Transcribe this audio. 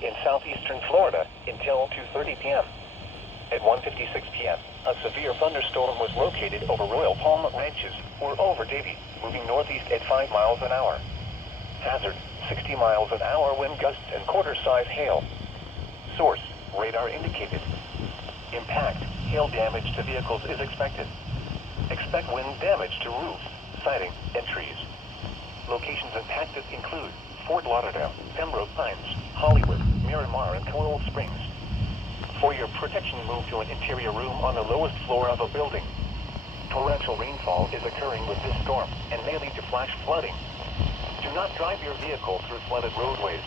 windy in southeastern Florida until 2:30 p.m. At 1:56 p.m., a severe thunderstorm was located over Royal Palm Ranches or over Davie, moving northeast at 5 miles an hour. Hazard, 60 miles an hour wind gusts and quarter-size hail. Source, radar indicated. Impact, hail damage to vehicles is expected. Expect wind damage to roofs, siding, and trees. Locations impacted include Fort Lauderdale, Pembroke Pines, Hollywood, Miramar, and Coral Springs. For your protection, move to an interior room on the lowest floor of a building. Torrential rainfall is occurring with this storm and may lead to flash flooding. Do not drive your vehicle through flooded roadways.